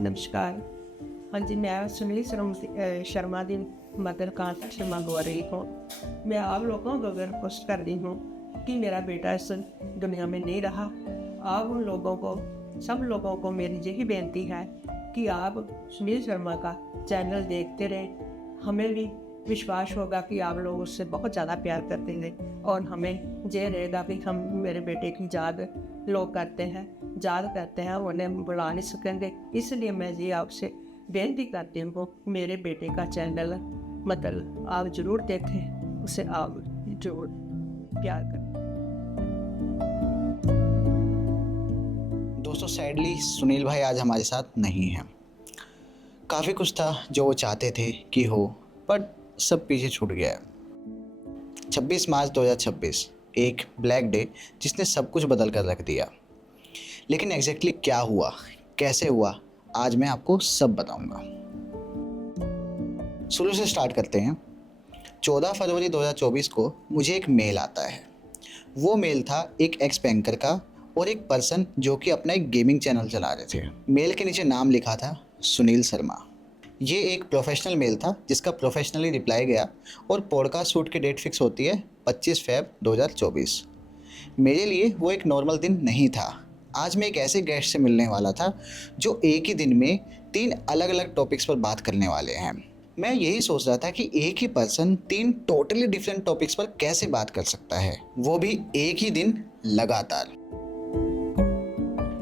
नमस्कार। हाँ जी, मैं सुनील शर्मा की मदर कांता शर्मा बोल रही हूँ। मैं आप लोगों को अगर रिक्वेस्ट कर रही हूँ कि मेरा बेटा इस दुनिया में नहीं रहा। आप उन लोगों को, सब लोगों को मेरी यही बेनती है कि आप सुनील शर्मा का चैनल देखते रहें। हमें भी विश्वास होगा कि आप लोग उससे बहुत ज़्यादा प्यार करते हैं और हमें ये रहेगा कि हम मेरे बेटे की याद लोग करते हैं, याद करते हैं, उन्हें बुला नहीं सकेंगे। इसलिए मैं ये आपसे बेनती करती हूँ, मेरे बेटे का चैनल मतलब आप ज़रूर देखें, उसे आप ज़रूर प्यार करें। दोस्तों सैडली सुनील भाई आज हमारे साथ नहीं हैं। काफ़ी कुछ था जो वो चाहते थे कि हो, बट सब पीछे छूट गया है। 26 मार्च 2026 एक ब्लैक डे जिसने सब कुछ बदल कर रख दिया। लेकिन एग्जैक्टली क्या हुआ, कैसे हुआ, आज मैं आपको सब बताऊंगा। शुरू से स्टार्ट करते हैं। 14 फरवरी 2024 को मुझे एक मेल आता है। वो मेल था एक एक्स बैंकर का और एक पर्सन जो कि अपना एक गेमिंग चैनल चला रहे थे। मेल के नीचे नाम लिखा था सुनील शर्मा। ये एक प्रोफेशनल मेल था जिसका प्रोफेशनली रिप्लाई गया और पॉडकास्ट शूट की डेट फिक्स होती है 25 फेब 2024। मेरे लिए वो एक नॉर्मल दिन नहीं था। आज मैं एक ऐसे गेस्ट से मिलने वाला था जो एक ही दिन में 3 अलग अलग टॉपिक्स पर बात करने वाले हैं। मैं यही सोच रहा था कि एक ही पर्सन 3 टोटली डिफरेंट टॉपिक्स पर कैसे बात कर सकता है, वो भी एक ही दिन लगातार।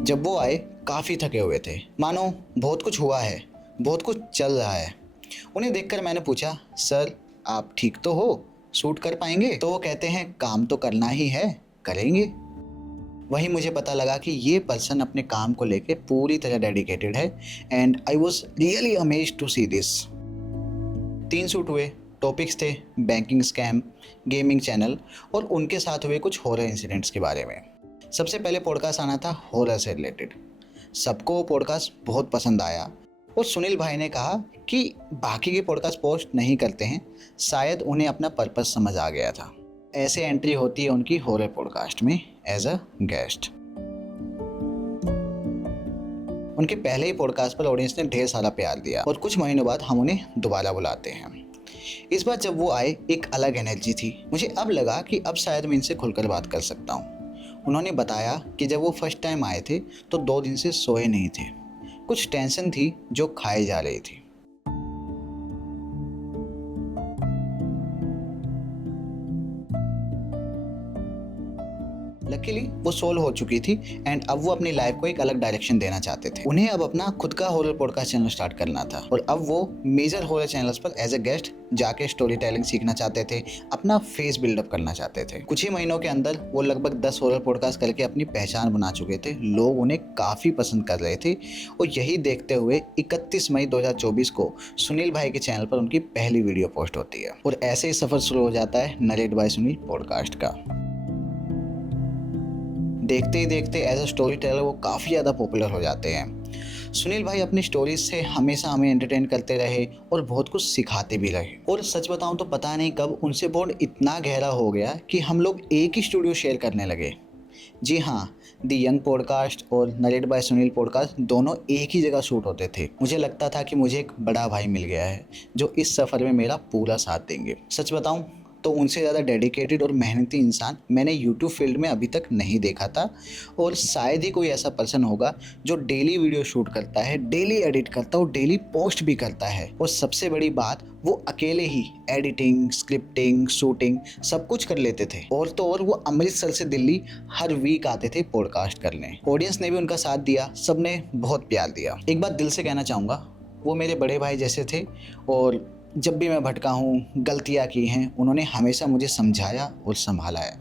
जब वो आए काफ़ी थके हुए थे, मानो बहुत कुछ हुआ है, बहुत कुछ चल रहा है। उन्हें देखकर मैंने पूछा, सर आप ठीक तो हो, शूट कर पाएंगे? तो वो कहते हैं काम तो करना ही है, करेंगे। वहीं मुझे पता लगा कि ये पर्सन अपने काम को लेके पूरी तरह डेडिकेटेड है and I was really amazed to see this. 3 shoot हुए। टॉपिक्स थे बैंकिंग स्कैम, गेमिंग चैनल और उनके साथ हुए कुछ हॉरर इंसिडेंट्स के बारे में। सबसे पहले पॉडकास्ट आना था हॉरर से रिलेटेड। सबको वो पॉडकास्ट बहुत पसंद आया और सुनील भाई ने कहा कि बाकी के पॉडकास्ट पोस्ट नहीं करते हैं, शायद उन्हें अपना पर्पस समझ आ गया था। ऐसे एंट्री होती है उनकी हॉरर पॉडकास्ट में एज अ गेस्ट। उनके पहले ही पॉडकास्ट पर ऑडियंस ने ढेर सारा प्यार दिया और कुछ महीनों बाद हम उन्हें दोबारा बुलाते हैं। इस बार जब वो आए एक अलग एनर्जी थी। मुझे अब लगा कि अब शायद मैं इनसे खुलकर बात कर सकता हूँ। उन्होंने बताया कि जब वो फर्स्ट टाइम आए थे तो 2 दिन से सोए नहीं थे। कुछ टेंशन थी जो खाई जा रही थी। लकीली वो सोल्व हो चुकी थी एंड अब वो अपनी लाइफ को एक अलग डायरेक्शन देना चाहते थे। उन्हें अब अपना खुद का हॉरर पॉडकास्ट चैनल स्टार्ट करना था और अब वो मेजर हॉरर चैनल्स पर एज अ गेस्ट जाके स्टोरी टेलिंग सीखना चाहते थे, अपना फेस बिल्डअप करना चाहते थे। कुछ ही महीनों के अंदर वो लगभग 10 हॉरर पॉडकास्ट करके अपनी पहचान बना चुके थे। लोग उन्हें काफ़ी पसंद कर रहे थे और यही देखते हुए 31 मई 2024 को सुनील भाई के चैनल पर उनकी पहली वीडियो पोस्ट होती है और ऐसे ही सफ़र शुरू हो जाता है नरेट बाय सुनील पॉडकास्ट का। देखते ही देखते एज अ स्टोरी टेलर वो काफ़ी ज़्यादा पॉपुलर हो जाते हैं। सुनील भाई अपनी स्टोरीज से हमेशा हमें एंटरटेन करते रहे और बहुत कुछ सिखाते भी रहे। और सच बताऊं तो पता नहीं कब उनसे बॉन्ड इतना गहरा हो गया कि हम लोग एक ही स्टूडियो शेयर करने लगे। जी हाँ, दी यंग पॉडकास्ट और नरेट बाय सुनील पॉडकास्ट दोनों एक ही जगह शूट होते थे। मुझे लगता था कि मुझे एक बड़ा भाई मिल गया है जो इस सफ़र में मेरा पूरा साथ देंगे। सच बताऊं तो उनसे ज़्यादा डेडिकेटेड और मेहनती इंसान मैंने यूट्यूब फील्ड में अभी तक नहीं देखा था और शायद ही कोई ऐसा पर्सन होगा जो डेली वीडियो शूट करता है, डेली एडिट करता है और डेली पोस्ट भी करता है। और सबसे बड़ी बात, वो अकेले ही एडिटिंग, स्क्रिप्टिंग, शूटिंग सब कुछ कर लेते थे। और तो और वो अमृतसर से दिल्ली हर वीक आते थे पॉडकास्ट करने। ऑडियंस ने भी उनका साथ दिया, सबने बहुत प्यार दिया। एक बात दिल से कहना चाहूँगा, वो मेरे बड़े भाई जैसे थे और जब भी मैं भटका हूँ, गलतियाँ की हैं, उन्होंने हमेशा मुझे समझाया और संभाला है।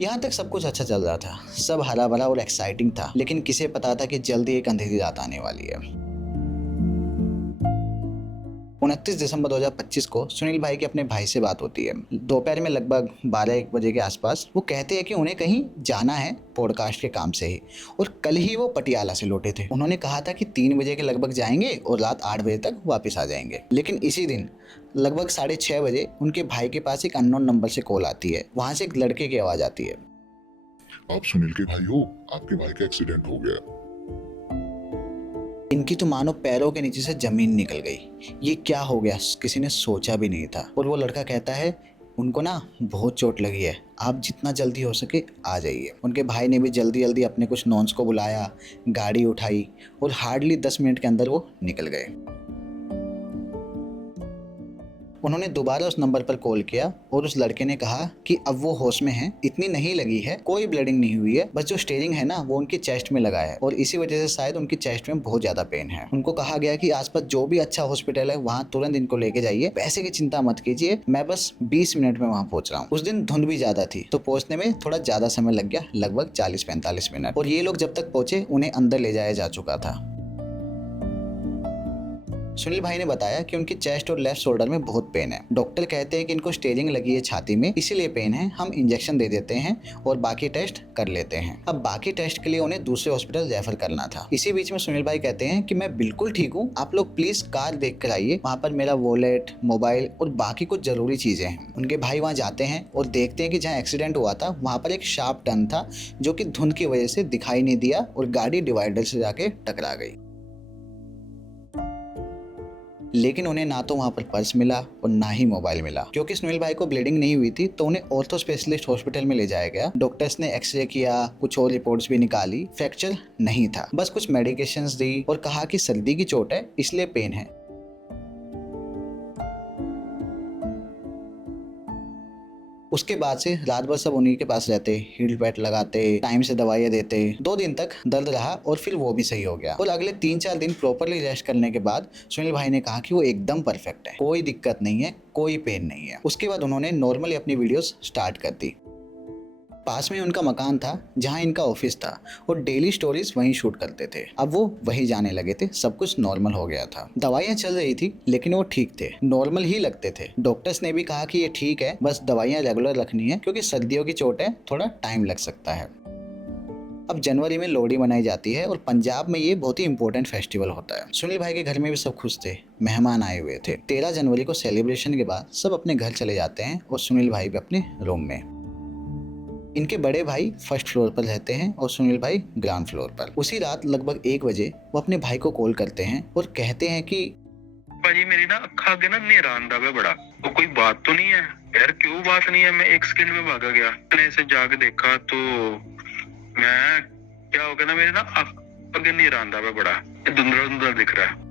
यहाँ तक सब कुछ अच्छा चल रहा था, सब हरा भरा और एक्साइटिंग था, लेकिन किसे पता था कि जल्दी एक अंधेरी रात आने वाली है। 29 दिसंबर 2025 को सुनील भाई के अपने भाई से बात होती है। दोपहर में लगभग 12-1 बजे के आसपास। वो कहते हैं कि उन्हें कहीं जाना है पॉडकास्ट के काम से ही और कल ही वो पटियाला से लौटे थे। उन्होंने कहा था कि 3 बजे के लगभग जाएंगे और रात 8 बजे तक वापस आ जाएंगे। लेकिन इसी दिन लगभग 6:30 बजे उनके भाई के पास एक अननोन नंबर से कॉल आती है। वहाँ से एक लड़के की आवाज़ आती है, आप सुनील के भाई हो, आपके भाई का एक्सीडेंट हो गया। इनकी तो मानो पैरों के नीचे से जमीन निकल गई। ये क्या हो गया, किसी ने सोचा भी नहीं था। और वो लड़का कहता है उनको ना बहुत चोट लगी है, आप जितना जल्दी हो सके आ जाइए। उनके भाई ने भी जल्दी जल्दी अपने कुछ नॉन्स को बुलाया, गाड़ी उठाई और हार्डली 10 मिनट के अंदर वो निकल गए। उन्होंने दोबारा उस नंबर पर कॉल किया और उस लड़के ने कहा कि अब वो होश में हैं, इतनी नहीं लगी है, कोई ब्लीडिंग नहीं हुई है, बस जो स्टेरिंग है ना वो उनकी चेस्ट में लगा है और इसी वजह से शायद उनकी चेस्ट में बहुत ज्यादा पेन है। उनको कहा गया कि आसपास जो भी अच्छा हॉस्पिटल है वहाँ तुरंत इनको लेके जाइए, पैसे की चिंता मत कीजिए, मैं बस 20 मिनट में वहाँ पहुंच रहा हूँ। उस दिन धुंध भी ज्यादा थी तो पहुंचने में थोड़ा ज्यादा समय लग गया, लगभग 40-45 मिनट। और ये लोग जब तक पहुंचे उन्हें अंदर ले जाया जा चुका था। सुनील भाई ने बताया कि उनकी चेस्ट और लेफ्ट शोल्डर में बहुत पेन है। डॉक्टर कहते हैं कि इनको स्टेरिंग लगी है छाती में, इसीलिए पेन है, हम इंजेक्शन दे देते हैं और बाकी टेस्ट कर लेते हैं। अब बाकी टेस्ट के लिए उन्हें दूसरे हॉस्पिटल रेफर करना था। इसी बीच में सुनील भाई कहते हैं कि मैं बिल्कुल ठीक हूँ, आप लोग प्लीज कार देख कर आइए, वहाँ पर मेरा वॉलेट, मोबाइल और बाकी कुछ जरूरी चीजें हैं। उनके भाई वहाँ जाते हैं और देखते हैं कि जहाँ एक्सीडेंट हुआ था वहाँ पर एक शार्प टर्न था जो कि धुंध की वजह से दिखाई नहीं दिया और गाड़ी डिवाइडर से जाके टकरा गई। लेकिन उन्हें ना तो वहाँ पर पर्स मिला और ना ही मोबाइल मिला। क्योंकि सुनील भाई को ब्लीडिंग नहीं हुई थी तो उन्हें ऑर्थो स्पेशलिस्ट हॉस्पिटल में ले जाया गया। डॉक्टर्स ने एक्सरे किया, कुछ और रिपोर्ट्स भी निकाली, फ्रैक्चर नहीं था, बस कुछ मेडिकेशंस दी और कहा कि सर्दी की चोट है इसलिए पेन है। उसके बाद से रात भर सब उन्हीं के पास रहते, हील पैड लगाते, टाइम से दवाइयाँ देते। 2 दिन तक दर्द रहा और फिर वो भी सही हो गया। और अगले 3-4 दिन प्रॉपरली रेस्ट करने के बाद सुनील भाई ने कहा कि वो एकदम परफेक्ट है, कोई दिक्कत नहीं है, कोई पेन नहीं है। उसके बाद उन्होंने नॉर्मली अपनी वीडियोस स्टार्ट कर दी। पास में उनका मकान था जहां इनका ऑफिस था और डेली स्टोरीज वहीं शूट करते थे। अब वो वहीं जाने लगे थे, सब कुछ नॉर्मल हो गया था। दवाइयाँ चल रही थी लेकिन वो ठीक थे, नॉर्मल ही लगते थे। डॉक्टर्स ने भी कहा कि ये ठीक है, बस दवाइयाँ रेगुलर रखनी है क्योंकि सर्दियों की चोट है, थोड़ा टाइम लग सकता है। अब जनवरी में लोहड़ी मनाई जाती है और पंजाब में ये बहुत ही इंपॉर्टेंट फेस्टिवल होता है। सुनील भाई के घर में भी सब खुश थे, मेहमान आए हुए थे। 13 जनवरी को सेलिब्रेशन के बाद सब अपने घर चले जाते हैं और सुनील भाई भी अपने रूम में। इनके बड़े भाई फर्स्ट फ्लोर पर रहते हैं और सुनील भाई ग्राउंड फ्लोर पर। उसी रात लगभग 1 बजे वो अपने भाई को कॉल करते हैं और कहते हैं कि भाजी मेरी ना अखा आगे ना नेरा आंदा है बड़ा, तो कोई बात तो नहीं है यार? क्यों बात नहीं है? मैं 1 सेकंड में भागा गया, मैंने से जाके देखा तो मैं क्या हो गया ना, मेरे ना आगे नेरा आंदा है बड़ा, धुंधला धुंधला दिख रहा है।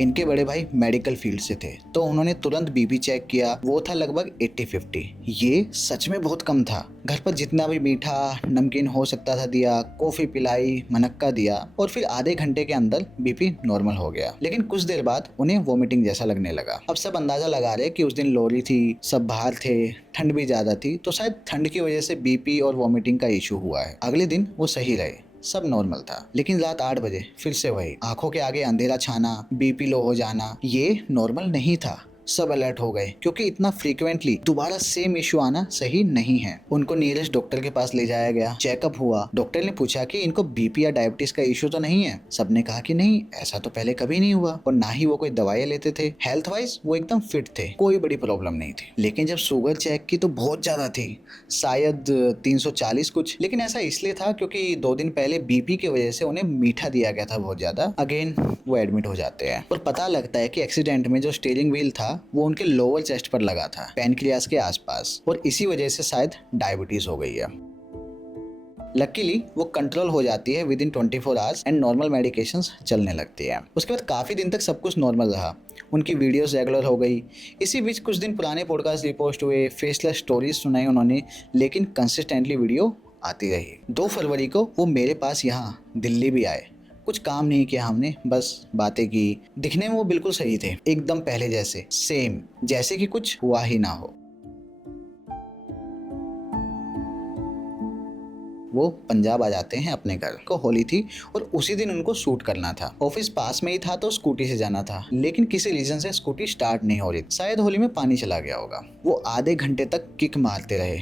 इनके बड़े भाई मेडिकल फील्ड से थे तो उन्होंने तुरंत बीपी चेक किया, वो था लगभग 80-50। ये सच में बहुत कम था। घर पर जितना भी मीठा नमकीन हो सकता था दिया, कॉफी पिलाई, मनक्का दिया और फिर आधे घंटे के अंदर बीपी नॉर्मल हो गया। लेकिन कुछ देर बाद उन्हें वोमिटिंग जैसा लगने लगा। अब सब अंदाजा लगा रहे कि उस दिन लोहड़ी थी, सब बाहर थे, ठंड भी ज्यादा थी तो शायद ठंड की वजह से बीपी और वोमिटिंग का इशू हुआ है। अगले दिन वो सही रहे, सब नॉर्मल था। लेकिन रात 8 बजे फिर से वही आंखों के आगे अंधेरा छाना, बीपी लो हो जाना, ये नॉर्मल नहीं था। सब अलर्ट हो गए क्योंकि इतना फ्रीक्वेंटली दोबारा सेम इशू आना सही नहीं है। उनको नियरेस्ट डॉक्टर के पास ले जाया गया, चेकअप हुआ। डॉक्टर ने पूछा कि इनको बीपी या डायबिटीज का इशू तो नहीं है? सबने कहा कि नहीं, ऐसा तो पहले कभी नहीं हुआ और ना ही वो कोई दवाइयाँ लेते थे। हेल्थ वाइज वो एकदम फिट थे, कोई बड़ी प्रॉब्लम नहीं थी। लेकिन जब शुगर चेक की तो बहुत ज्यादा थी, शायद 340 कुछ। लेकिन ऐसा इसलिए था क्योंकि 2 दिन पहले बीपी की वजह से उन्हें मीठा दिया गया था बहुत ज्यादा। अगेन वो एडमिट हो जाते हैं और पता लगता है कि एक्सीडेंट में जो स्टीयरिंग व्हील था वो उनके लोअर चेस्ट पर लगा था, पैनक्रियास के आसपास, और इसी वजह से शायद डायबिटीज हो गई है। लकीली वो कंट्रोल हो जाती है with in 24 hours and normal medications चलने लगती है। उसके बाद काफ़ी दिन तक सब कुछ नॉर्मल रहा, उनकी वीडियोस रेगुलर हो गई। इसी बीच कुछ दिन पुराने पॉडकास्ट रिपोस्ट हुए, फेसलेस स्टोरीज सुनाई उन्होंने, लेकिन कंसिस्टेंटली वीडियो आती रही। 2 फरवरी को वो मेरे पास यहाँ दिल्ली भी आए। कुछ काम नहीं किया हमने, बस बातें की। दिखने में वो बिल्कुल सही थे, एकदम पहले जैसे, सेम, जैसे कि कुछ हुआ ही ना हो। वो पंजाब आ जाते हैं अपने घर को। होली थी और उसी दिन उनको शूट करना था। ऑफिस पास में ही था तो स्कूटी से जाना था, लेकिन किसी रीजन से स्कूटी स्टार्ट नहीं हो रही, शायद होली में पानी चला गया होगा। वो आधे घंटे तक किक मारते रहे,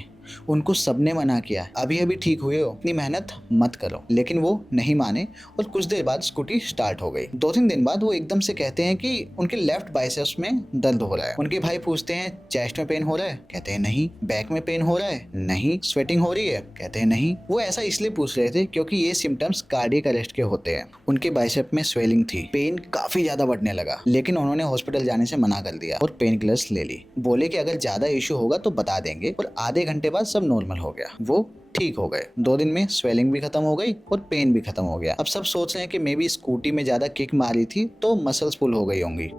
उनको सबने मना किया, अभी अभी ठीक हुए हो, इतनी मेहनत मत करो, लेकिन वो नहीं माने और कुछ देर बाद स्कूटी स्टार्ट हो गई। 2-3 दिन बाद वो एकदम से कहते हैं कि उनके लेफ्ट बाइसेप्स में दर्द हो रहा है। उनके भाई पूछते हैं चेस्ट में पेन हो रहा है? कहते हैं नहीं। बैक में पेन हो रहा है? नहीं। स्वेटिंग हो रही है? कहते हैं नहीं। वो ऐसा इसलिए पूछ रहे थे क्योंकि ये सिम्टम्स कार्डियक अरेस्ट के होते हैं। उनके बाइसेप में स्वेलिंग थी, पेन काफी ज्यादा बढ़ने लगा, लेकिन उन्होंने हॉस्पिटल जाने से मना कर दिया और पेन किलर्स ले ली। बोले कि अगर ज्यादा इश्यू होगा तो बता देंगे, और आधे घंटे बाद सब नॉर्मल हो गया। वो ठीक हो गए। 2 दिन में स्वेलिंग भी खत्म हो गई और पेन भी खत्म हो गया। अब सब सोच रहे हैं कि मे बी स्कूटी में ज्यादा किक मारी थी तो मसल्स पुल हो गई होंगी।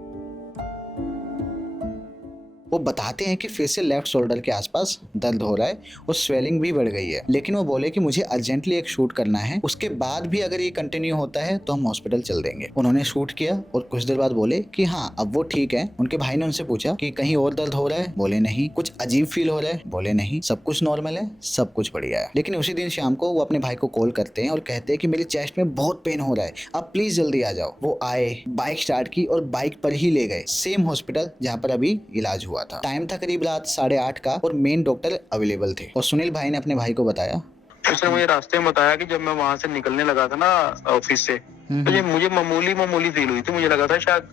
वो बताते हैं कि फिर से लेफ्ट शोल्डर के आसपास दर्द हो रहा है और स्वेलिंग भी बढ़ गई है, लेकिन वो बोले कि मुझे अर्जेंटली एक शूट करना है, उसके बाद भी अगर ये कंटिन्यू होता है तो हम हॉस्पिटल चल देंगे। उन्होंने शूट किया और कुछ देर बाद बोले कि हाँ अब वो ठीक है। उनके भाई ने उनसे पूछा कि कहीं और दर्द हो रहा है? बोले नहीं। कुछ अजीब फील हो रहा है? बोले नहीं। सब कुछ नॉर्मल है, सब कुछ बढ़िया है। लेकिन उसी दिन शाम को वो अपने भाई को कॉल करते हैं और कहते हैं कि मेरी चेस्ट में बहुत पेन हो रहा है, आप प्लीज जल्दी आ जाओ। वो आए, बाइक स्टार्ट की और बाइक पर ही ले गए सेम हॉस्पिटल जहाँ पर अभी इलाज हुआ था। टाइम था करीब रात 8:30 का और मेन डॉक्टर अवेलेबल थे। और सुनील भाई ने अपने भाई को बताया, उसने मुझे रास्ते में बताया कि जब मैं वहां से निकलने लगा था ना ऑफिस से, तो मुझे मामूली फील हुई थी। मुझे लगा था शायद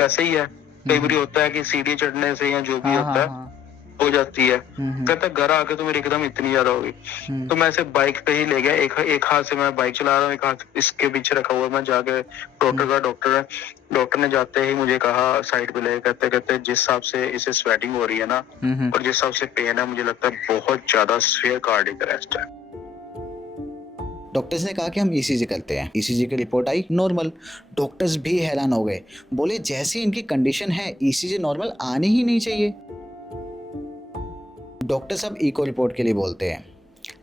वैसे ही है, कई बार होता है कि सीढ़ी चढ़ने से या जो भी होता है हो जाती है। कहता घर आके तो मेरी एकदम इतनी ज्यादा हो गई। तो मैं ऐसे बाइक पे ही ले गया, एक हाथ से मैं बाइक चला रहा हूँ, एक हाथ इसके पीछे रखा हुआ। मैं जाके डॉक्टर ने जाते ही मुझे कहा साइड पे ले, कहते जिस हिसाब से इसे स्वेटिंग हो रही है ना और जिस हिसाब से पेन है, मुझे लगता है बहुत ज्यादा सीवियर कार्डियक अरेस्ट है। डॉक्टर्स ने कहा कि हम ईसीजी करते हैं। ईसीजी की रिपोर्ट आई नॉर्मल। डॉक्टर्स भी हैरान हो गए, बोले जैसी इनकी कंडीशन है ईसीजी नॉर्मल आनी ही नहीं चाहिए। डॉक्टर सब इको रिपोर्ट के लिए बोलते हैं,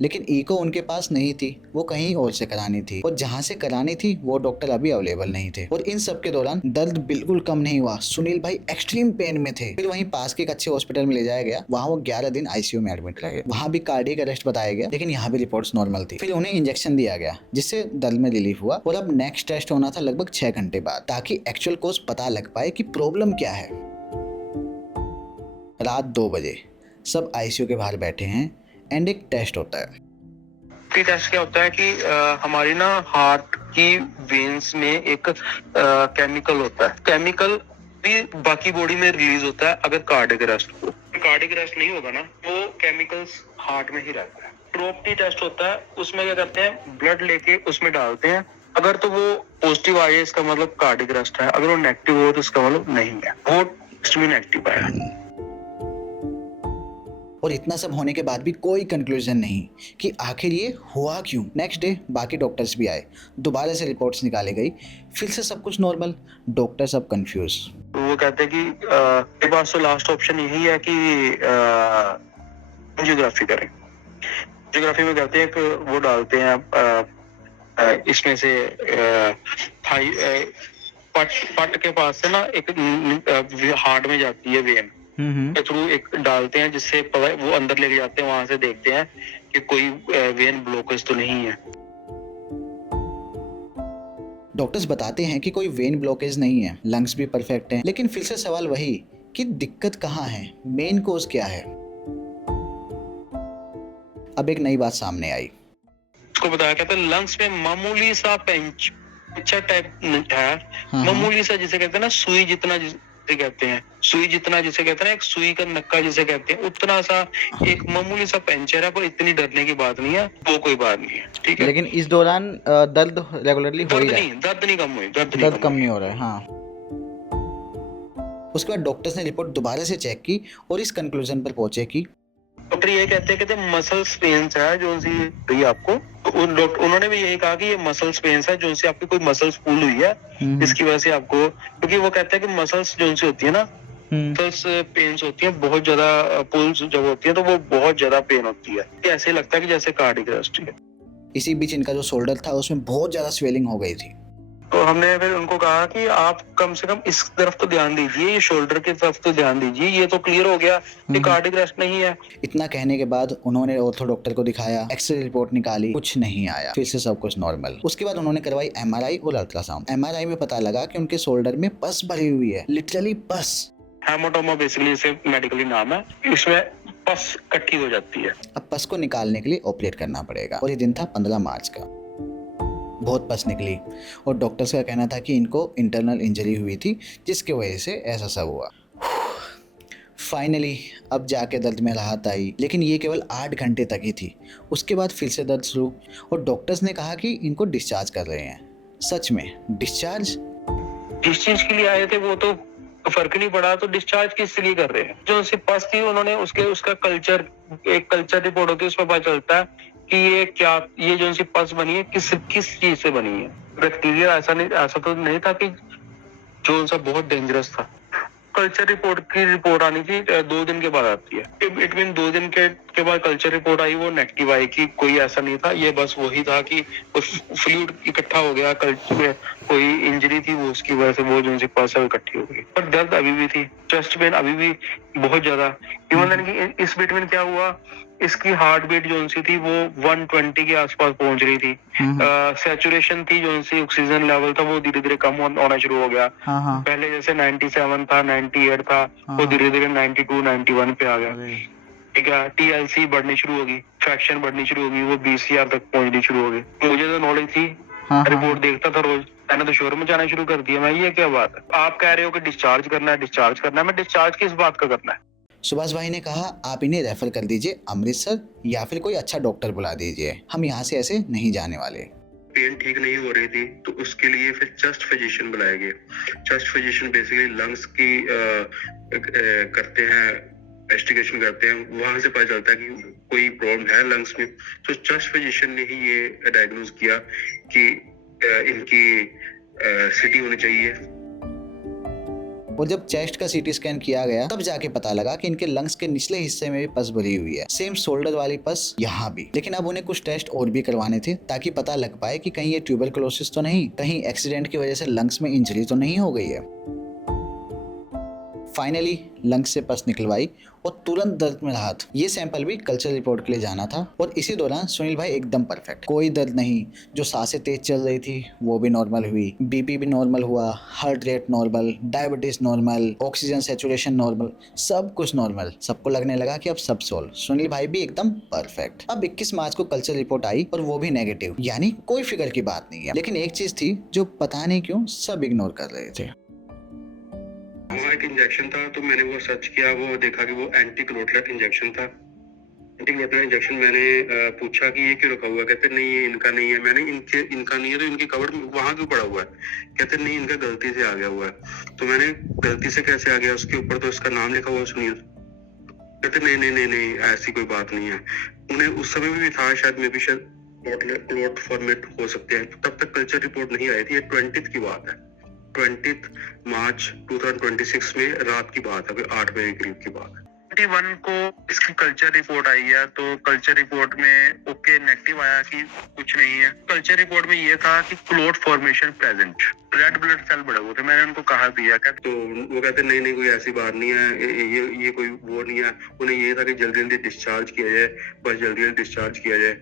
लेकिन इको उनके पास नहीं थी, वो कहीं और से करानी थी, और जहां से करानी थी वो डॉक्टर अभी अवेलेबल नहीं थे। और इन सब के दौरान दर्द बिल्कुल कम नहीं हुआ। सुनील भाई एक्सट्रीम पेन में थे। फिर वहीं पास के एक अच्छे हॉस्पिटल में ले जाया गया। वहां वो 11 दिन आईसीयू में एडमिट रहे। वहां भी कार्डियक अरेस्ट बताया गया, लेकिन यहाँ भी रिपोर्ट्स नॉर्मल थी। फिर उन्हें इंजेक्शन दिया गया जिससे दर्द में रिलीफ हुआ, और अब नेक्स्ट टेस्ट होना था लगभग 6 घंटे बाद, ताकि एक्चुअल कोज पता लग पाए कि प्रॉब्लम क्या है। रात 2 बजे सब आईसीयू के बाहर बैठे हैं एंड एक टेस्ट होता है। टेस्ट क्या होता है कि हमारी ना हार्ट की वेन्स में एक केमिकल होता है। केमिकल भी बाकी बॉडी में रिलीज होता है अगर कार्डियक अरेस्ट हो। कार्डियक अरेस्ट नहीं होगा ना, वो केमिकल्स हार्ट में ही रहता है। ट्रोपटी टेस्ट होता है, उसमें क्या करते हैं, ब्लड लेके उसमें डालते हैं। अगर तो वो पॉजिटिव आ जाए इसका मतलब कार्डियक अरेस्ट है, अगर वो नेगेटिव हो तो इसका मतलब नहीं है। वो टेस्ट में नेगेटिव आया। और इतना सब होने के बाद भी कोई कंक्लूजन नहीं कि आखिर ये हुआ क्यों। नेक्स्ट डे बाकी डॉक्टर्स भी आए, दोबारा से रिपोर्ट्स निकाली गई, फिर से सब कुछ नॉर्मल। डॉक्टर सब कंफ्यूज। वो कहते हैं कि मेरे पास तो लास्ट ऑप्शन यही है कि एंजियोग्राफी करें। एंजियोग्राफी में कहते हैं कि वो डालते हैं इसमें से पट के पास से ना एक हार्ट में जाती है वेन के थ्रू एक डालते हैं, जिससे वो अंदर लेके जाते हैं। वहां से देखते हैं कि कोई वेन ब्लॉकेज तो नहीं है। डॉक्टर्स बताते हैं कि कोई वेन ब्लॉकेज नहीं है, लंग्स भी परफेक्ट हैं, लेकिन फिर से सवाल वही कि दिक्कत कहाँ है, मेन कोज क्या है। अब एक नई बात सामने आई। उसको बताया कहते हैं लंग्स में मामूली सा अच्छा टाइप है, मामूली सा, जिसे कहते हैं ना सुई जितना, जिसे कहते हैं सुई जितना, जिसे कहते हैं ना एक सुई का नक्का जिसे कहते हैं, उतना सा एक मामूली सा पंचर है, पर इतनी डरने की बात नहीं है, वो कोई बात नहीं है, ठीक है। लेकिन इस दौरान दर्द रेगुलरली हो ही रहा है। दर्द नहीं कम हुई, दर्द कम नहीं हो रहा है। हाँ। उसके बाद डॉक्टर्स ने रिपोर्ट दोबारा से चेक की और इस कंक्लूजन पर पहुंचे कि डॉक्टर ये कहते हैं मसल्स पेन्स है जो सी आपको, तो उन्होंने भी यही कहा कि ये मसल्स पेन्स है जो सी आपकी कोई मसल्स पुल हुई है, इसकी वजह से आपको, क्योंकि वो कहते हैं कि मसल्स जो सी होती है ना, मसल्स पेन्स होती है बहुत ज्यादा, पुल्स जब होती है तो वो बहुत ज्यादा पेन होती है, ऐसे लगता है कि जैसे कार्डियक अरेस्ट है। इसी बीच इनका जो शोल्डर था उसमें बहुत ज्यादा स्वेलिंग हो गई थी। तो हमने फिर उनको कहा कि आप कम से कम इस तरफ तो ध्यान दीजिए, ये शोल्डर की तरफ तो ध्यान दीजिए, ये तो क्लियर हो गया कि कार्डियक अरेस्ट नहीं है। इतना कहने के बाद उन्होंने ऑर्थो डॉक्टर को दिखाया, एक्सरे रिपोर्ट निकाली, कुछ नहीं आया, फिर से सब कुछ नॉर्मल। उसके बाद उन्होंने करवाई एमआरआई और अल्ट्रासाउंड। एमआरआई में पता लगा कि उनके शोल्डर में पस भरी हुई है, लिटरली पस। हेमाटोमा बेसिकली इसे मेडिकली नाम है। इसमें पस इकट्ठी हो जाती है। अब पस को निकालने के लिए ऑपरेट करना पड़ेगा और ये दिन था 15 मार्च का। बहुत पस निकली और डॉक्टर्स का कहना था कि इनको इंटरनल इंजरी हुई थी जिसकी वजह से ऐसा सब हुआ। फाइनली अब जाके दर्द में राहत आई, लेकिन ये केवल 8 घंटे तक ही थी। उसके बाद फिर से दर्द शुरू और डॉक्टर्स ने कहा कि इनको डिस्चार्ज कर रहे हैं। सच में डिस्चार्ज? जिस चीज के लिए आए थे वो तो फर्क नहीं पड़ा, तो डिस्चार्ज किस लिए कर रहे हैं? जो उनसे पस थी उन्होंने उसका कल्चर, एक कल्चर रिपोर्ट होती है, उसमें पता चलता है कि ये जो उनसी पस बनी है किस चीज से बनी है। बैक्टीरिया ऐसा तो नहीं था कि जो उनसा बहुत डेंजरस था। कल्चर रिपोर्ट आनी थी 2 दिन के बाद आती है। इट मीन 2 दिन के बाद कल्चर रिपोर्ट आई, वो नेगेटिव आई कि कोई ऐसा नहीं था, ये बस वही था कि फ्लूइड इकट्ठा हो गया, कल्चर में कोई इंजरी थी, वो उसकी वजह से वो जो उनसे पस है इकट्ठी हो गई। पर दर्द अभी भी थी, चेस्ट पेन अभी भी बहुत ज्यादा। इवन इस बिटवीन क्या हुआ, इसकी हार्ट बीट जो उनसी थी वो 120 के आसपास पहुंच रही थी। सैचुरेशन थी जो उनसी ऑक्सीजन लेवल था वो धीरे धीरे कम होना शुरू हो गया। पहले जैसे 97 था, 98 था, वो धीरे धीरे 92 91 पे आ गया। ठीक है, टीएलसी बढ़नी शुरू होगी, फ्रैक्शन बढ़नी शुरू होगी, वो 20,000 तक पहुंचनी शुरू हो गई। मुझे तो नॉलेज थी, रिपोर्ट देखता था रोज, मैंने तो शोर में जाना शुरू कर दिया। मैं ये क्या बात है, आप कह रहे हो कि डिस्चार्ज करना है, मैं डिस्चार्ज किस बात का करना है? सुभाष भाई ने कहा आप इन्हें रेफर कर दीजिए अमृतसर या फिर कोई अच्छा डॉक्टर बुला दीजिए, हम यहाँ से ऐसे नहीं जाने वाले। पेन ठीक नहीं हो रही थी तो उसके लिए फिर चेस्ट फिजिशियन बुलाए गए। चेस्ट फिजिशियन बेसिकली लंग्स की करते हैं, इन्वेस्टिगेशन करते हैं, वहां से पता चलता है कि कोई प्रॉब्लम है लंग्स में। तो चेस्ट फिजिशियन ने ही ये डायग्नोज किया कि इनकी सीटी होनी चाहिए। और जब चेस्ट का सीटी स्कैन किया गया तब जाके पता लगा कि इनके लंग्स के निचले हिस्से में भी पस भरी हुई है, सेम शोल्डर वाली पस यहाँ भी। लेकिन अब उन्हें कुछ टेस्ट और भी करवाने थे ताकि पता लग पाए कि कहीं ये ट्यूबरकुलोसिस तो नहीं, कहीं एक्सीडेंट की वजह से लंग्स में इंजरी तो नहीं हो गई है। फाइनली लंग्स से पस निकलवाई और तुरंत दर्द में राहत। ये सैंपल भी कल्चर रिपोर्ट के लिए जाना था और इसी दौरान सुनील भाई एकदम परफेक्ट, कोई दर्द नहीं। जो सांसें तेज चल रही थी वो भी नॉर्मल हुई, बीपी भी नॉर्मल हुआ, heart rate normal, diabetes normal, oxygen saturation normal, सब कुछ नॉर्मल। सबको लगने लगा कि अब सब सोल्व। सुनील भाई भी एकदम परफेक्ट। अब 21 मार्च को कल्चर रिपोर्ट आई और वो भी नेगेटिव, यानी कोई फिक्र की बात नहीं है। लेकिन एक चीज थी जो पता नहीं क्यों सब इग्नोर कर रहे थे। वहाँ एक इंजेक्शन था, तो मैंने वो सर्च किया, वो देखा कि वो एंटीक्लोटलेट इंजेक्शन था। एंटीक्लोटलेट इंजेक्शन मैंने पूछा कि ये क्यों रखा हुआ है, कहते नहीं ये इनका नहीं है। मैंने इनका नहीं है तो इनकी कवर वहाँ क्यों पड़ा हुआ है, कहते नहीं इनका गलती से आ गया हुआ है। तो मैंने गलती से कैसे आ गया, उसके ऊपर तो इसका नाम लिखा हुआ है सुनील। कहते नहीं ऐसी कोई बात नहीं है। उन्हें उस समय भी था शायद में भी शायद क्लोट फॉर्मेट हो सकते हैं, तब तक कल्चर रिपोर्ट नहीं आई थी। ये 20 की बात है, 20 मार्च 2026 में रात की बात है, 8 बजे के करीब की बात है। 21 को इसकी कल्चर रिपोर्ट आई है, तो कल्चर रिपोर्ट में ओके नेगेटिव आया कि कुछ नहीं है। कल्चर रिपोर्ट में ये था कि clot formation present, red blood cell बढ़े हुए थे। मैंने उनको कहा दिया क्या, तो वो कहते नहीं कोई ऐसी बात नहीं है, ये कोई वो नहीं है। उन्हें ये था कि जल्दी जल्दी डिस्चार्ज किया जाए, बस जल्दी डिस्चार्ज किया जाए।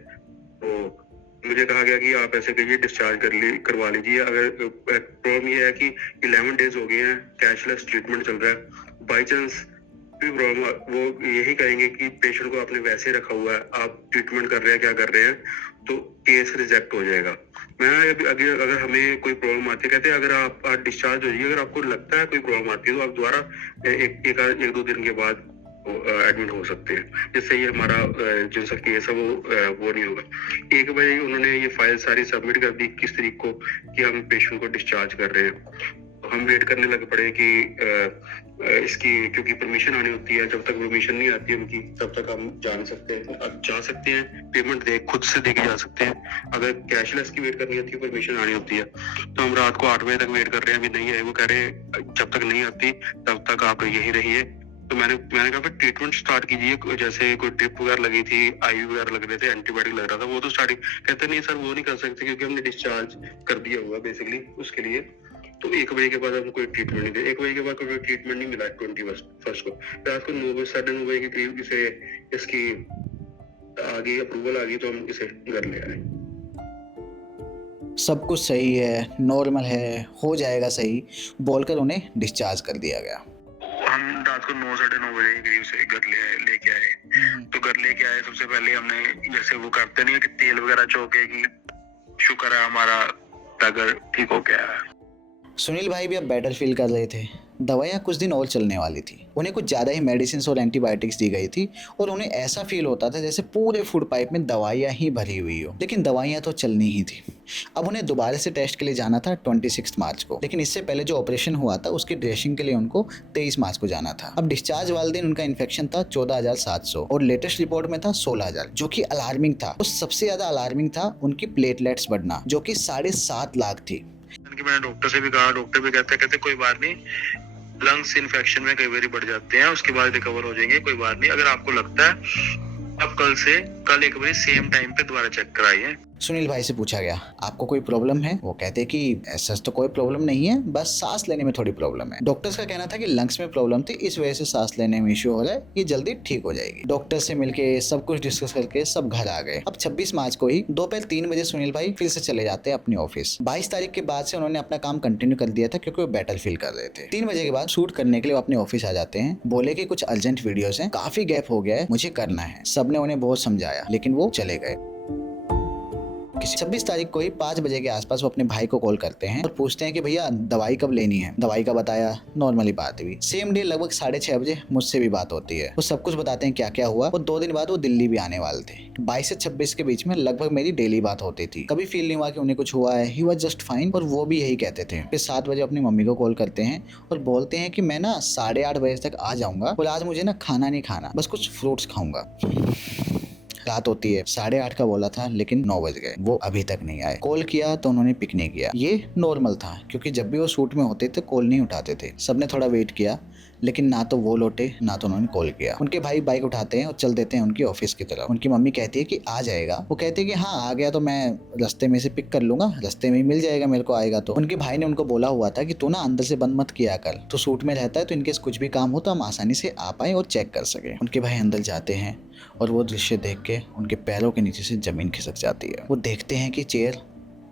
तो मुझे कहा गया कि आप ऐसे करिए, डिस्चार्ज करवा लीजिए। अगर प्रॉब्लम ये है कि 11 डेज हो गए हैं, कैशलेस ट्रीटमेंट चल रहा है, बाई चांस भी प्रॉब्लम वो यही कहेंगे कि पेशेंट को आपने वैसे रखा हुआ है, आप ट्रीटमेंट कर रहे हैं, क्या कर रहे हैं, तो केस रिजेक्ट हो जाएगा। मैं अगर हमें कोई प्रॉब्लम आती है, कहते हैं अगर आप डिस्चार्ज हो जाइए, अगर आपको लगता है कोई प्रॉब्लम आती है तो आप दोबारा एक दो दिन के बाद एडमिट हो सकते हैं, जिससे ये हमारा जो सा केस है वो नहीं होगा। 1 बजे उन्होंने ये फाइल सारी सबमिट कर दी 21 तारीख को कि हम पेशेंट को डिस्चार्ज कर रहे हैं। हम वेट करने लग पड़े कि इसकी क्योंकि परमिशन आनी होती है, जब तक परमिशन नहीं आती उनकी तब तक हम जा नहीं सकते। अब जा सकते हैं, पेमेंट खुद से दे के जा सकते हैं। अगर कैशलेस की वेट करनी होती है, परमिशन आनी होती है, तो हम रात को 8 बजे तक वेट कर रहे हैं, अभी नहीं है। वो कह रहे हैं जब तक नहीं आती तब तक आप यही रहिए। तो मैंने कहा फिर ट्रीटमेंट स्टार्ट कीजिए, जैसे कोई ड्रिप वगैरह लगी थी, आईवी वगैरह लग रहे थे, एंटीबायोटिक लग रहा था, वो तो स्टार्टिंग। कहते नहीं सर वो नहीं कर सकते क्योंकि हमने डिस्चार्ज कर दिया हुआ बेसिकली उसके लिए। तो 1 बजे के बाद हम कोई ट्रीटमेंट नहीं दे। 1 बजे के बाद कोई ट्रीटमेंट नहीं मिला। 21 को रात को 9 बजे 9:30 बजे के करीब इसे इसकी आगे अप्रूवल आ गई, तो हम इसे घर ले आए। सब कुछ सही है, नॉर्मल है, हो जाएगा सही बोलकर उन्हें डिस्चार्ज कर दिया गया। हम रात को 9 साढ़े 9 बजे के करीब से घर लेके आए। तो घर लेके आए, सबसे पहले हमने जैसे वो करते नहीं है कि तेल वगैरह चौके की, शुक्र है हमारा टागर ठीक हो गया है। सुनील भाई भी अब बेटर फील कर रहे थे। दवाइयाँ कुछ दिन और चलने वाली थी। उन्हें कुछ ज़्यादा ही मेडिसिन और एंटीबायोटिक्स दी गई थी और उन्हें ऐसा फील होता था जैसे पूरे फूड पाइप में दवाइयाँ ही भरी हुई हो, लेकिन दवाइयाँ तो चलनी ही थी। अब उन्हें दोबारा से टेस्ट के लिए जाना था 26 मार्च को, लेकिन इससे पहले जो ऑपरेशन हुआ था उसकी ड्रेसिंग के लिए उनको 23 मार्च को जाना था। अब डिस्चार्ज वाले दिन उनका इन्फेक्शन था 14,700 और लेटेस्ट रिपोर्ट में था 16,000, जो कि अलार्मिंग था। तो सबसे ज़्यादा अलार्मिंग था उनकी प्लेटलेट्स बढ़ना, जो कि 7.5 लाख थी। मैंने डॉक्टर से भी कहा, डॉक्टर भी कहते कोई बात नहीं, लंग्स इन्फेक्शन में कई बार बढ़ जाते हैं, उसके बाद रिकवर हो जाएंगे, कोई बात नहीं। अगर आपको लगता है अब कल एक बार सेम टाइम पे दोबारा चेक कराइए। सुनील भाई से पूछा गया, आपको कोई प्रॉब्लम है? वो कहते कि ऐसा तो कोई प्रॉब्लम नहीं है, बस सांस लेने में थोड़ी प्रॉब्लम है। डॉक्टर्स का कहना था कि लंग्स में प्रॉब्लम थी, इस वजह से सांस लेने में इश्यू हो रहा है, ये जल्दी ठीक हो जाएगी। डॉक्टर से मिलके सब कुछ डिस्कस करके सब घर आ गए। अब 26 मार्च को ही दोपहर 3 बजे सुनील भाई फिर से चले जाते हैं अपने ऑफिस। 22 तारीख के बाद से उन्होंने अपना काम कंटिन्यू कर दिया था क्योंकि वो बेटर फील कर रहे थे। 3 बजे के बाद शूट करने के लिए वो अपने ऑफिस आ जाते हैं। बोले कि कुछ अर्जेंट वीडियोस हैं, काफी गैप हो गया है, मुझे करना है। सबने उन्हें बहुत समझाया, लेकिन वो चले गए। 26 तारीख को ही 5 बजे के आसपास वो अपने भाई को कॉल करते हैं और पूछते हैं कि भैया दवाई कब लेनी है। दवाई का बताया, नॉर्मली बात हुई। सेम डे लगभग 6:30 बजे मुझसे भी बात होती है। वो सब कुछ बताते हैं क्या क्या हुआ और 2 दिन बाद वो दिल्ली भी आने वाले थे। 22 से 26 के बीच में लगभग मेरी डेली बात होती थी। कभी फील नहीं हुआ कि उन्हें कुछ हुआ है, ही वाज जस्ट फाइन, और वो भी यही कहते थे। फिर 7 बजे अपनी मम्मी को कॉल करते हैं और बोलते हैं कि मैं ना 8:30 बजे तक आ जाऊंगा और आज मुझे ना खाना नहीं खाना, बस कुछ फ्रूट्स खाऊंगा। रात होती है, 8:30 का बोला था लेकिन 9 बज गए, वो अभी तक नहीं आए। कॉल किया तो उन्होंने पिक नहीं किया। ये नॉर्मल था क्योंकि जब भी वो शूट में होते थे कॉल नहीं उठाते थे। सबने थोड़ा वेट किया लेकिन ना तो वो लौटे ना तो उन्होंने कॉल किया। उनके भाई बाइक उठाते हैं और चल देते हैं उनकी ऑफिस की तरफ। उनकी मम्मी कहती है कि आ जाएगा। वो कहते हैं कि हाँ आ गया तो मैं रास्ते में से पिक कर लूंगा, रास्ते में ही मिल जाएगा मेरे को आएगा तो। उनके भाई ने उनको बोला हुआ था कि तू ना अंदर से बंद मत किया कर, तो शूट में रहता है तो इनकेस कुछ भी काम हो तो हम आसानी से आ पाए और चेक कर सके। उनके भाई अंदर जाते हैं और वो दृश्य देख के उनके पैरों के नीचे से जमीन खिसक जाती है। वो देखते हैं कि चेयर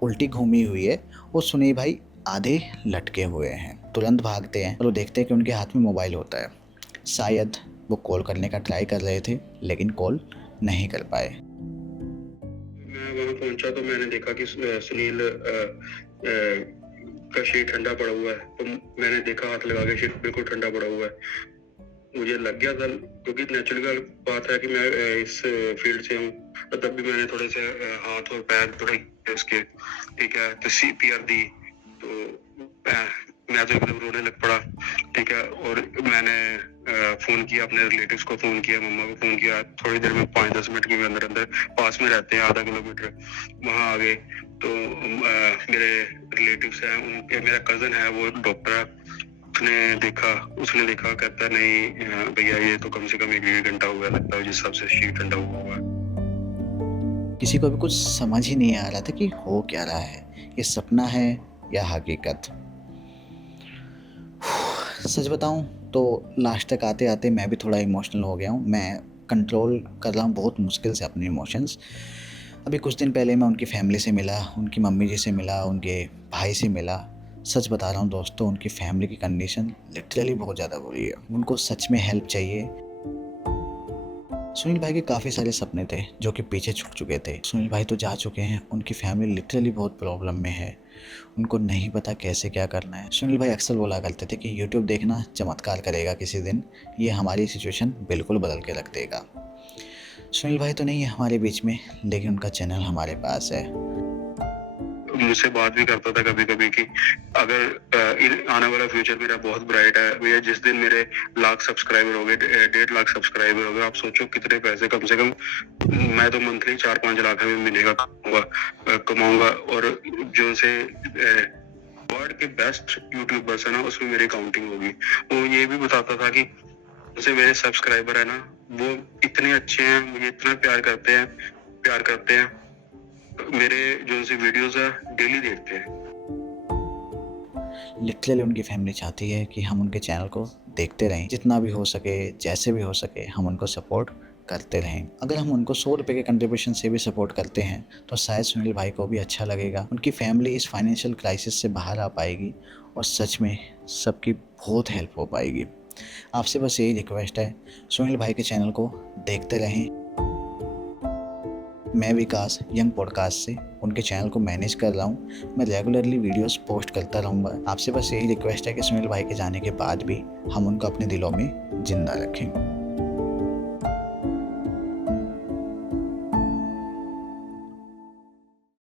उल्टी घूमी हुई है और सुनील भाई आधे लटके हुए हैं। तुरंत भागते हैं और वो देखते हैं कि उनके हाथ में मोबाइल होता है। शायद वो कॉल करने का ट्राई कर रहे थे लेकिन कॉल नहीं कर पाए। मैं वहाँ पहुंचा तो मैंने देखा कि सुनील का शीट ठंडा पड़ा हुआ है। तो मैंने देखा हाथ लगा के शीट बिल्कुल ठंडा पड़ा हुआ है। मुझे लग गया था क्योंकि नेचुरल बात है कि मैं इस फील्ड से हूँ, तब भी मैंने थोड़े से हाथ और पैर थोड़े उसके ठीक है तो CPR दी तो मैं तो एकदम रोने लग पड़ा। ठीक है, और मैंने फोन किया, अपने रिलेटिव्स को फोन किया, मम्मा को फोन किया। थोड़ी देर में 5-10 मिनट के अंदर अंदर पास में रहते हैं, आधा किलोमीटर, वहाँ आ गए। तो मेरे रिलेटिव्स हैं, उनके मेरा कजन है वो डॉक्टर है, उसने देखा कहता नहीं भैया ये तो कम से कम 1-1.5 घंटा हुआ लगता है जिस हिसाब से शीट ठंडा हुआ है। किसी को भी कुछ समझ ही नहीं आ रहा था कि हो क्या रहा है, ये सपना है या हकीकत। सच बताऊं तो लास्ट तक आते आते मैं भी थोड़ा इमोशनल हो गया हूँ। मैं कंट्रोल कर रहा हूँ बहुत मुश्किल से अपने इमोशंस। अभी कुछ दिन पहले मैं उनकी फैमिली से मिला, उनकी मम्मी जी से मिला, उनके भाई से मिला। सच बता रहा हूँ दोस्तों, उनकी फैमिली की कंडीशन लिटरली बहुत ज़्यादा बुरी है। उनको सच में हेल्प चाहिए। सुनील भाई के काफ़ी सारे सपने थे जो कि पीछे छूट चुके थे। सुनील भाई तो जा चुके हैं, उनकी फैमिली लिटरली बहुत प्रॉब्लम में है, उनको नहीं पता कैसे क्या करना है। सुनील भाई अक्सर बोला करते थे कि YouTube देखना चमत्कार करेगा किसी दिन, ये हमारी सिचुएशन बिल्कुल बदल के रख देगा। सुनील भाई तो नहीं है हमारे बीच में, लेकिन उनका चैनल हमारे पास है। मुझसे बात भी करता था कभी कभी कि अगर आने वाला फ्यूचर मेरा बहुत ब्राइट है भैया, जिस दिन मेरे 1 लाख सब्सक्राइबर हो गए, 1.5 लाख सब्सक्राइबर हो गए, आप सोचो कितने पैसे कम से कम मैं तो मंथली 4-5 लाख में महीने का कमाऊंगा। और जो से वर्ल्ड के बेस्ट यूट्यूबर्स है ना, उसमें मेरी काउंटिंग होगी। वो ये भी बताता था कि जैसे मेरे सब्सक्राइबर है ना, वो इतने अच्छे हैं, मुझे इतना प्यार करते हैं, मेरे जो से वीडियोस है डेली देखते हैं। लिटरली उनकी फैमिली चाहती है कि हम उनके चैनल को देखते रहें, जितना भी हो सके, जैसे भी हो सके हम उनको सपोर्ट करते रहें। अगर हम उनको 100 रुपये के कंट्रीब्यूशन से भी सपोर्ट करते हैं तो शायद सुनील भाई को भी अच्छा लगेगा। उनकी फैमिली इस फाइनेंशियल क्राइसिस से बाहर आ पाएगी और सच में सबकी बहुत हेल्प हो पाएगी। आपसे बस यही रिक्वेस्ट है, सुनील भाई के चैनल को देखते रहें। मैं विकास यंग पॉडकास्ट से उनके चैनल को मैनेज कर रहा हूँ। मैं रेगुलरली वीडियोस पोस्ट करता रहूँगा। आपसे बस यही रिक्वेस्ट है कि सुनील भाई के जाने के बाद भी हम उनको अपने दिलों में जिंदा रखें।